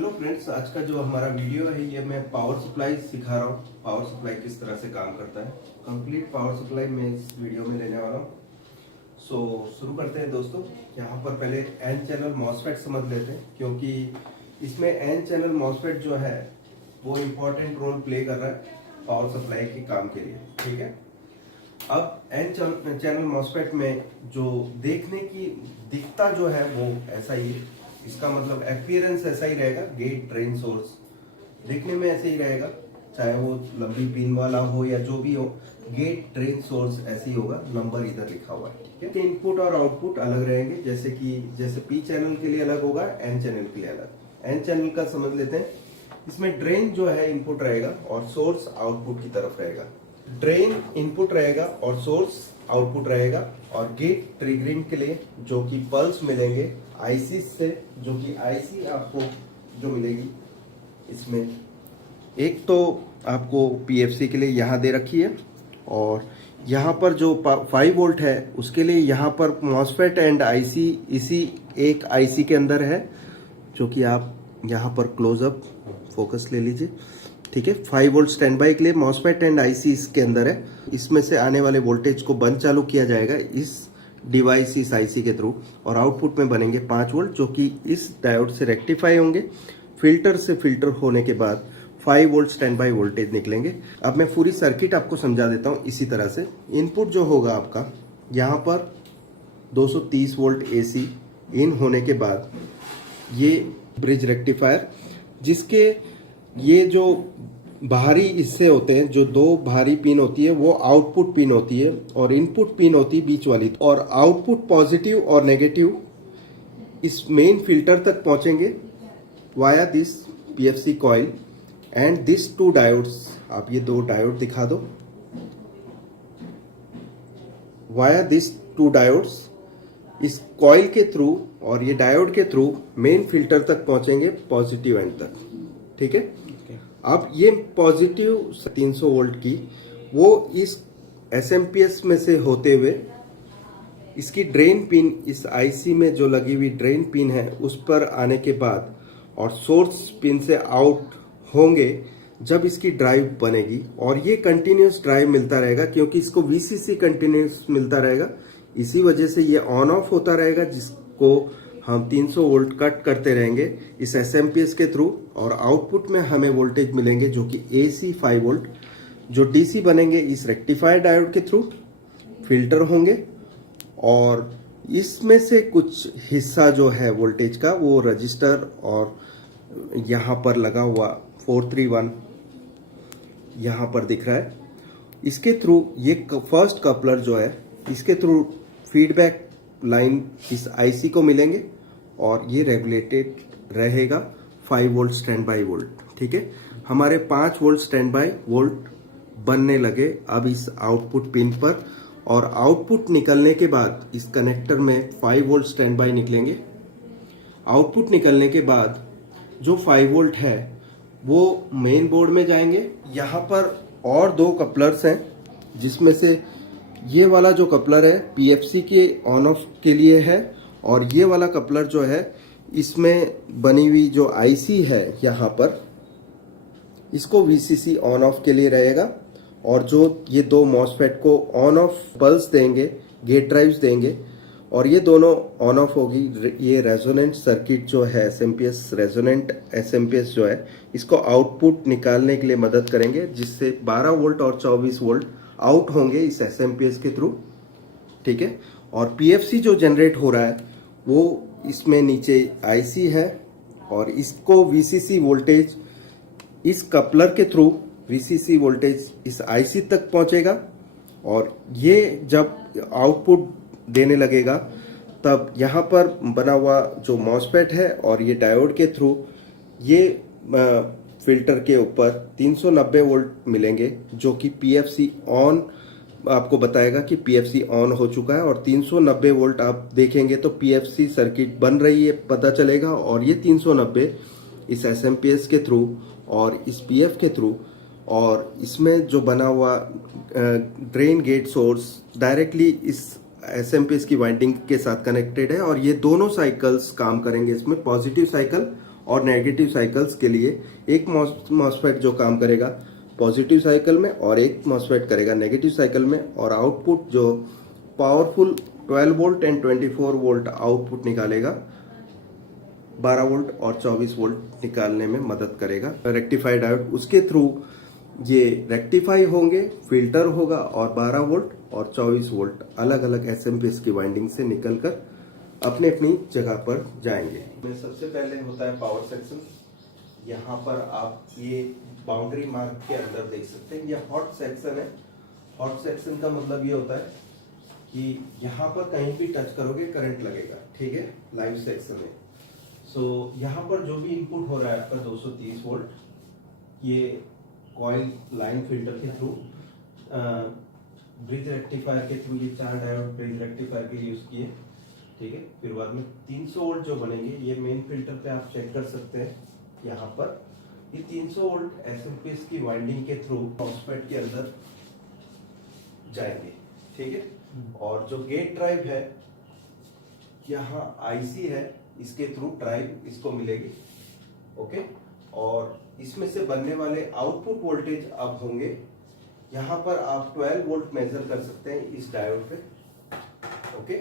Hello friends, आज का जो हमारा वीडियो है ये मैं पावर सप्लाई सिखा रहा हूँ। पावर सप्लाई किस तरह से काम करता है, कंप्लीट पावर सप्लाई मैं इस वीडियो में लेने वाला हूँ। शुरू करते हैं दोस्तों। यहाँ पर पहले एन चैनल मॉसफेट समझ लेते हैं, क्योंकि इसमें एन चैनल मॉसफेट जो है वो इम्पोर्टेंट रोल प्ले कर रहा है पावर सप्लाई के काम के लिए। ठीक है, अब एन चैनल मॉसफेट में जो देखने की दिखता जो है वो ऐसा ही है। इसका मतलब अपीयरेंस ऐसा ही रहेगा, गेट ड्रेन सोर्स देखने में ऐसे ही रहेगा, चाहे वो लंबी पिन वाला हो या जो भी हो, गेट ड्रेन सोर्स ऐसे ही होगा। नंबर इधर लिखा हुआ है। ठीक है, इनपुट और आउटपुट अलग रहेंगे, जैसे पी चैनल के लिए अलग होगा, एन चैनल के लिए अलग। एन चैनल का समझ लेते हैं। इसमें ड्रेन जो है इनपुट रहेगा और सोर्स आउटपुट की तरफ रहेगा। ड्रेन इनपुट रहेगा और सोर्स आउटपुट रहेगा। और गेट ट्रिगरिंग के लिए जो कि पल्स मिलेंगे आईसी से, जो कि आईसी आपको जो मिलेगी इसमें एक तो आपको पीएफसी के लिए यहाँ दे रखी है, और यहाँ पर जो 5 वोल्ट है उसके लिए यहाँ पर मॉसफेट एंड आईसी इसी एक आईसी के अंदर है, जो कि आप यहाँ पर क्लोजअप फोकस ले लीजिए। ठीक है, 5 वोल्ट स्टैंड बाई के लिए मॉसफेट एंड आईसी इसके अंदर है। इसमें से आने वाले वोल्टेज को बंद चालू किया जाएगा इस डिवाइस, इस आईसी के थ्रू, और आउटपुट में बनेंगे 5 वोल्ट, जो कि इस डायोड से रेक्टिफाई होंगे। फिल्टर से फिल्टर होने के बाद 5 वोल्ट स्टैंड बाई वोल्टेज निकलेंगे। अब मैं पूरी सर्किट आपको समझा देता हूँ इसी तरह से। इनपुट जो होगा आपका यहाँ पर 230 वोल्ट एसी इन होने के बाद ये ब्रिज रेक्टिफायर, जिसके ये जो बाहरी हिस्से होते हैं, जो 2 बाहरी पिन होती है वो आउटपुट पिन होती है, और इनपुट पिन होती है बीच वाली। और आउटपुट पॉजिटिव और नेगेटिव इस मेन फिल्टर तक पहुंचेंगे via this PFC coil and this 2 diodes. आप ये 2 डायोड दिखा दो। वाया दिस 2 डायोड्स इस कॉइल के थ्रू और ये डायोड के थ्रू मेन फिल्टर तक पहुंचेंगे पॉजिटिव एंड तक। ठीक है, अब ये पॉजिटिव 300 वोल्ट की वो इस एसएमपीएस में से होते हुए इसकी ड्रेन पिन, इस आईसी में जो लगी हुई ड्रेन पिन है उस पर आने के बाद, और सोर्स पिन से आउट होंगे जब इसकी ड्राइव बनेगी। और ये कंटिन्यूस ड्राइव मिलता रहेगा, क्योंकि इसको वीसीसी कंटिन्यूस मिलता रहेगा। इसी वजह से ये ऑन ऑफ होता रहेगा, जिसको हम 300 वोल्ट कट करते रहेंगे इस एसएमपीएस के थ्रू। और आउटपुट में हमें वोल्टेज मिलेंगे जो कि एसी 5 वोल्ट, जो डीसी बनेंगे इस रेक्टिफायर डायोड के थ्रू, फिल्टर होंगे। और इसमें से कुछ हिस्सा जो है वोल्टेज का वो रजिस्टर और यहाँ पर लगा हुआ 431 यहाँ पर दिख रहा है, इसके थ्रू ये फर्स्ट कपलर जो है इसके थ्रू फीडबैक लाइन इस आईसी को मिलेंगे, और ये रेगुलेटेड रहेगा 5 वोल्ट स्टैंड बाई वोल्ट। ठीक है, हमारे 5 वोल्ट स्टैंड बाई वोल्ट बनने लगे अब इस आउटपुट पिन पर। और आउटपुट निकलने के बाद इस कनेक्टर में 5 वोल्ट स्टैंड बाई निकलेंगे। आउटपुट निकलने के बाद जो 5 वोल्ट है वो मेन बोर्ड में जाएंगे। यहाँ पर और 2 कपलर्स हैं, जिसमें से ये वाला जो कपलर है पीएफसी के ऑन ऑफ के लिए है, और ये वाला कपलर जो है इसमें बनी हुई जो आईसी है यहाँ पर, इसको वीसीसी ऑन ऑफ के लिए रहेगा। और जो ये 2 मॉसफेट को ऑन ऑफ पल्स देंगे, गेट ड्राइव्स देंगे, और ये दोनों ऑन ऑफ होगी। ये रेजोनेंट सर्किट जो है एसएमपीएस, रेजोनेंट एसएमपीएस जो है, इसको आउटपुट निकालने के लिए मदद करेंगे, जिससे 12 वोल्ट और 24 वोल्ट आउट होंगे इस एसएमपीएस के थ्रू। ठीक है, और पीएफसी जो जनरेट हो रहा है वो इसमें नीचे आईसी है, और इसको वीसीसी वोल्टेज इस कपलर के थ्रू वीसीसी वोल्टेज इस आईसी तक पहुंचेगा। और ये जब आउटपुट देने लगेगा तब यहाँ पर बना हुआ जो मॉसफेट है और ये डायोड के थ्रू ये फिल्टर के ऊपर 390 वोल्ट मिलेंगे, जो कि पीएफसी ऑन आपको बताएगा कि पीएफसी ऑन हो चुका है। और 390 वोल्ट आप देखेंगे तो पीएफसी सर्किट बन रही है पता चलेगा। और ये 390 इस एसएमपीएस के थ्रू और इस पीएफ के थ्रू, और इसमें जो बना हुआ ड्रेन गेट सोर्स डायरेक्टली इस एसएमपीएस की वाइंडिंग के साथ कनेक्टेड है। और ये दोनों साइकिल्स काम करेंगे इसमें, पॉजिटिव साइकिल और नेगेटिव साइकिल्स के लिए एक मॉसफेट जो काम करेगा पॉजिटिव साइकिल में और एक मॉसफेट करेगा नेगेटिव साइकिल में, और आउटपुट जो powerful 12 volt and 24 volt output निकालेगा 12 वोल्ट और 24 वोल्ट निकालने में मदद करेगा रेक्टिफाई डायोड। उसके थ्रू ये रेक्टिफाई होंगे, फिल्टर होगा और 12 वोल्ट और 24 वोल्ट अलग अलग एसएमपीएस की वाइंडिंग से निकलकर अपने अपनी जगह पर जाएंगे। सबसे पहले होता है पावर सेक्शन। यहाँ पर आप ये बाउंड्री मार्क के अंदर देख सकते हैं, ये हॉट सेक्शन है। हॉट सेक्शन का मतलब ये होता है कि यहाँ पर कहीं भी टच करोगे करंट लगेगा, ठीक है, लाइव सेक्शन में। सो यहाँ पर जो भी इनपुट हो रहा है आपका 230 वोल्ट, ये कॉइल लाइन फिल्टर के थ्रू, ब्रिज रेक्टिफायर के थ्रू, ये 4 डायोड ब्रिज रेक्टिफायर के यूज किए, ठीक है। फिर बाद में 300 वोल्ट जो बनेंगे, ये मेन फिल्टर पे आप चेक कर सकते हैं। यहाँ पर ये 300 वोल्ट एसएमपीएस की वाइंडिंग के थ्रू मॉसफेट के अंदर जाएंगे, ठीक है। और जो गेट ड्राइव है, यहाँ आईसी है, इसके थ्रू ड्राइव इसको मिलेगी, ओके। और इसमें से बनने वाले आउटपुट वोल्टेज अब होंगे, यहाँ पर आप 12 वोल्ट मेजर कर सकते हैं इस डायोड पे, ओके।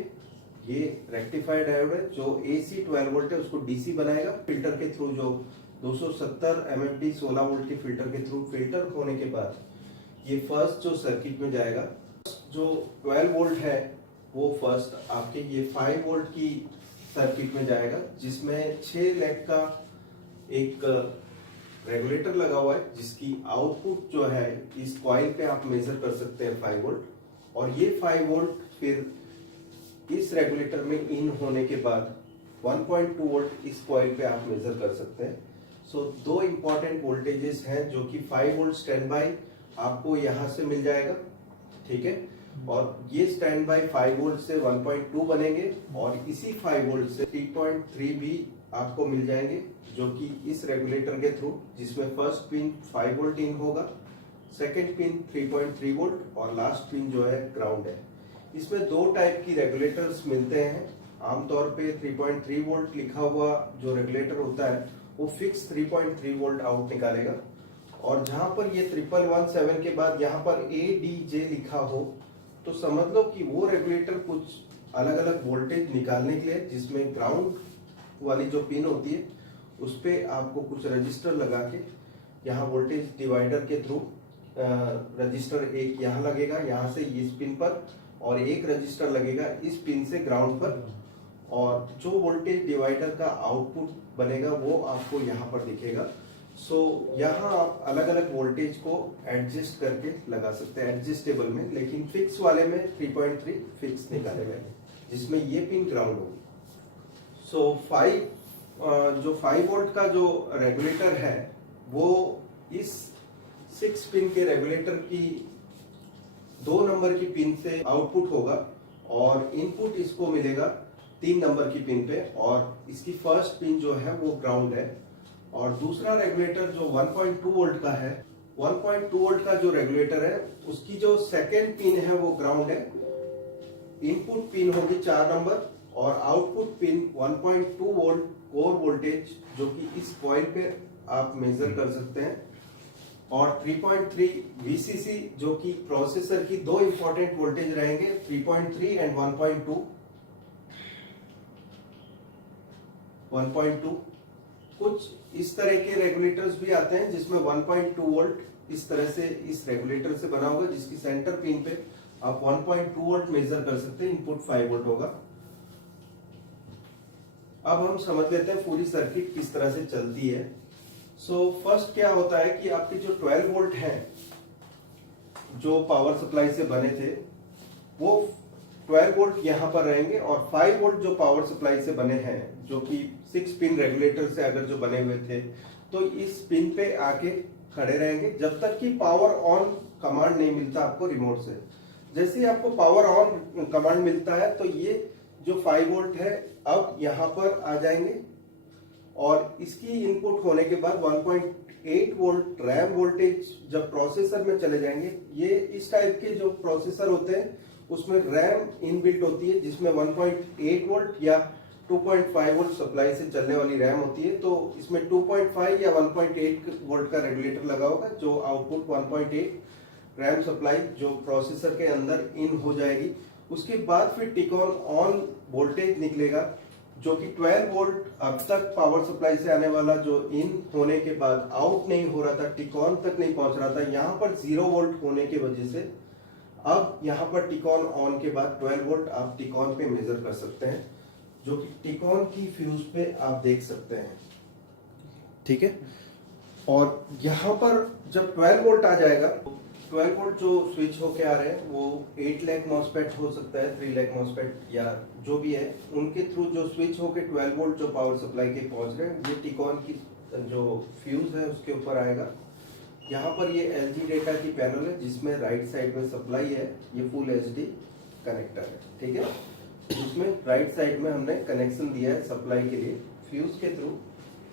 ये रेक्टिफायर डायोड है, जो एसी 12 वोल्ट है उसको डीसी बनाएगा फिल्टर के थ्रू। जो 270 एमएमटी 16 वोल्ट के फिल्टर के थ्रू फिल्टर होने के बाद ये फर्स्ट जो सर्किट में जाएगा, जो 12 वोल्ट है वो फर्स्ट आपके ये 5 वोल्ट की सर्किट में जाएगा, जिसमें 6 लेग का एक रेगुलेटर लगा हुआ है, जिसकी आउटपुट जो है इस कॉइल पे आप मेजर कर सकते हैं 5 वोल्ट। और ये 5 वोल्ट फिर इस रेगुलेटर में इन होने के बाद 1.2 वोल्ट इस कॉइल पे आप मेजर कर सकते हैं। सो दो इंपॉर्टेंट वोल्टेजेस हैं, जो कि 5 वोल्ट स्टैंड बाई आपको यहां से मिल जाएगा, ठीक है। और ये स्टैंड बाई 5 वोल्ट से 1.2 बनेंगे, और इसी 5 वोल्ट से 3.3 भी आपको मिल जाएंगे, जो कि इस रेगुलेटर के थ्रू, जिसमें फर्स्ट पिन 5 वोल्ट इन होगा, सेकेंड पिन 3.3 वोल्ट और लास्ट पिन जो है ग्राउंड है। इसमें 2 टाइप की रेगुलेटर्स मिलते हैं। आमतौर पे 3.3 वोल्ट लिखा हुआ जो रेगुलेटर होता है वो फिक्स 3.3 वोल्ट आउट निकालेगा, और जहां पर ये 1117 के बाद यहाँ पर ADJ लिखा हो तो समझ लो कि वो रेगुलेटर कुछ अलग अलग वोल्टेज निकालने के लिए, जिसमें ग्राउंड वाली जो पिन होती है उस पे आपको कुछ रजिस्टर लगा के यहाँ वोल्टेज डिवाइडर के थ्रू रजिस्टर एक यहाँ लगेगा, यहाँ से इस पिन पर, और एक रजिस्टर लगेगा इस पिन से ग्राउंड पर, और जो वोल्टेज डिवाइडर का आउटपुट बनेगा वो आपको यहाँ पर दिखेगा। सो यहाँ आप अलग अलग वोल्टेज को एडजस्ट करके लगा सकते हैं एडजस्टेबल में, लेकिन फिक्स वाले में 3.3 फिक्स निकालेगा, जिसमें ये पिन ग्राउंड होगी। सो 5 वोल्ट का जो रेगुलेटर है वो इस 6 पिन के रेगुलेटर की 2 नंबर की पिन से आउटपुट होगा, और इनपुट इसको मिलेगा 3 नंबर की पिन पे, और इसकी फर्स्ट पिन जो है वो ग्राउंड है। और दूसरा रेगुलेटर जो 1.2 वोल्ट का है, 1.2 वोल्ट का जो रेगुलेटर है उसकी जो सेकेंड पिन है वो ग्राउंड है। इनपुट पिन होगी 4 नंबर और output pin 1.2 volt core voltage, जो कि इस कॉइल पे आप मेजर कर सकते हैं, और 3.3 VCC, जो कि प्रोसेसर की 2 इंपॉर्टेंट वोल्टेज रहेंगे, 3.3 एंड 1.2। कुछ इस तरह के रेगुलेटर्स भी आते हैं जिसमें 1.2 वोल्ट इस तरह से इस रेगुलेटर से बना होगा, जिसकी सेंटर पिन पे आप 1.2 वोल्ट मेजर कर सकते हैं, इनपुट 5 वोल्ट होगा। अब हम समझ लेते हैं पूरी सर्किट किस तरह से चलती है। सो फर्स्ट क्या होता है कि आपके जो 12 वोल्ट हैं जो पावर सप्लाई से बने थे, वो 12 वोल्ट यहाँ पर रहेंगे, और 5 वोल्ट जो पावर सप्लाई से बने हैं, जो कि 6 पिन रेगुलेटर से अगर जो बने हुए थे, तो इस पिन पे आके खड़े रहेंगे जब तक कि पावर ऑन कमांड नहीं मिलता आपको रिमोट से। जैसे ही आपको पावर ऑन कमांड मिलता है तो ये जो 5 वोल्ट है अब यहाँ पर आ जाएंगे, और इसकी इनपुट होने के बाद 1.8 वोल्ट रैम वोल्टेज जब प्रोसेसर में चले जाएंगे। ये इस टाइप के जो प्रोसेसर होते हैं उसमें रैम इनबिल्ट होती है, जिसमें 1.8 वोल्ट या 2.5 वोल्ट सप्लाई से चलने वाली रैम होती है, तो इसमें 2.5 या 1.8 वोल्ट का रेगुलेटर लगा होगा, जो आउटपुट 1.8 रैम सप्लाई जो प्रोसेसर के अंदर इन हो जाएगी। उसके बाद फिर टिकॉन ऑन वोल्टेज निकलेगा, जो कि 12 वोल्ट अब तक पावर सप्लाई से आने वाला जो इन होने के बाद आउट नहीं हो रहा था, टिकॉन तक नहीं पहुंच रहा था, यहाँ पर 0 वोल्ट होने की वजह से अब यहाँ पर टिकॉन ऑन के बाद 12 वोल्ट आप टिकॉन पे मेजर कर सकते हैं, जो कि टिकॉन की फ्यूज पे आप देख सकते हैं। ठीक है, और यहाँ पर जब 12 वोल्ट आ जाएगा, 12 वोल्ट जो स्विच होके आ रहे हैं वो 8 लैक मॉसफेट हो सकता है, 3 लैक मॉसफेट या जो भी है, उनके थ्रू जो स्विच होके 12 वोल्ट जो पावर सप्लाई के पहुंच रहे हैं, ये टिकॉन की जो फ्यूज है उसके ऊपर आएगा। यहाँ पर ये LG डेटा की पैनल है, जिसमें राइट साइड में सप्लाई है, ये फुल HD कनेक्टर है। ठीक है, जिसमें राइट साइड में हमने कनेक्शन दिया है सप्लाई के लिए, फ्यूज के थ्रू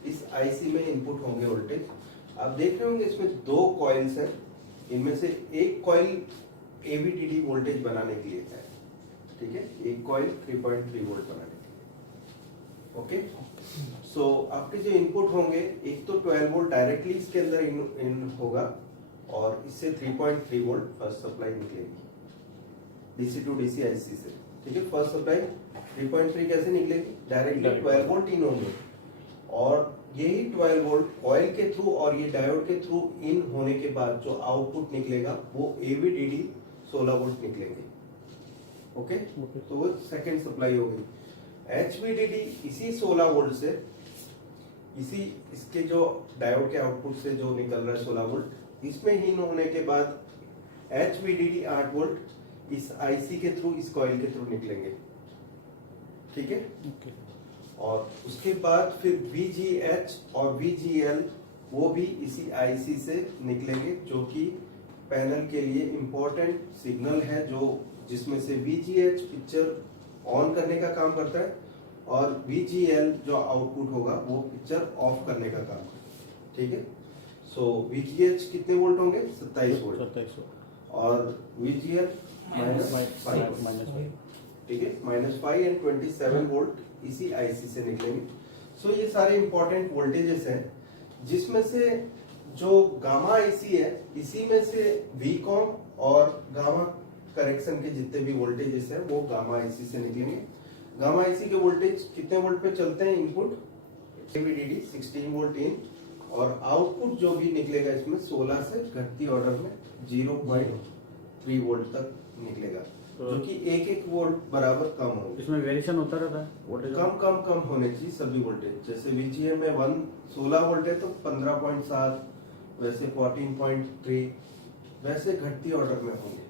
इस IC में इनपुट होंगे वोल्टेज। आप देख रहे होंगे इसमें 2 कॉइल्स हैं, इनमें से एक कॉइल AVDD वोल्टेज बनाने के लिए है। ठीक है, एक कॉइल 3.3 वोल्ट बनाने के लिए। ओके, सो आपके जो इनपुट होंगे, एक तो 12 वोल्ट डायरेक्टली इसके अंदर इन होगा, और इससे 3.3 वोल्ट फर्स्ट सप्लाई निकलेगी DC टू DC IC से। ठीक है, फर्स्ट सप्लाई 3.3 कैसे निकलेगी, डायरेक्टली 12 वोल्ट इन होंगे, और यही 12 वोल्ट कॉइल के थ्रू और ये डायोड के थ्रू इन होने के बाद जो आउटपुट निकलेगा वो AVDD 16 वोल्ट निकलेंगे। ओके, तो वो सेकंड सप्लाई हो गई। HVDD इसी 16 वोल्ट से, इसी इसके जो डायोड के आउटपुट से जो निकल रहा है 16 वोल्ट, इसमें इन होने के बाद HVDD 8 वोल्ट इस IC के थ्रू, इस कॉइल के थ्रू निकलेंगे। ठीक है, और उसके बाद फिर VGH और VGL वो भी इसी IC से निकलेंगे, जो कि पैनल के लिए इंपॉर्टेंट सिग्नल है, जो जिसमें से VGH पिक्चर ऑन करने का काम करता है, और VGL जो आउटपुट होगा वो पिक्चर ऑफ करने का काम करता है। ठीक है, सो VGH कितने वोल्ट होंगे, 27 वोल्ट, और VGL -5। ठीक है, -5 एंड 27 वोल्ट इसी IC से निकलेंगे। सो ये सारे इंपॉर्टेंट वोल्टेजेस हैं, जिसमें से जो गामा IC है, इसी में से VCOM और गामा करेक्शन के जितने भी वोल्टेजेस हैं वो गामा IC से निकलेंगे। गामा IC के वोल्टेज कितने वोल्ट पे चलते हैं, इनपुट AVDD 16 वोल्ट इन, और आउटपुट जो भी निकलेगा इसमें 16 से घटती ऑर्डर में 0.3 वोल्ट तक निकलेगा, जो कि 1-1 वोल्ट बराबर कम होगा। इसमें वेरिएशन होता रहता है वोल्टेज, कम होने चाहिए सभी वोल्टेज। जैसे VGM में 16 वोल्ट है तो 15.7, वैसे 14.3, वैसे घटती ऑर्डर में होंगे।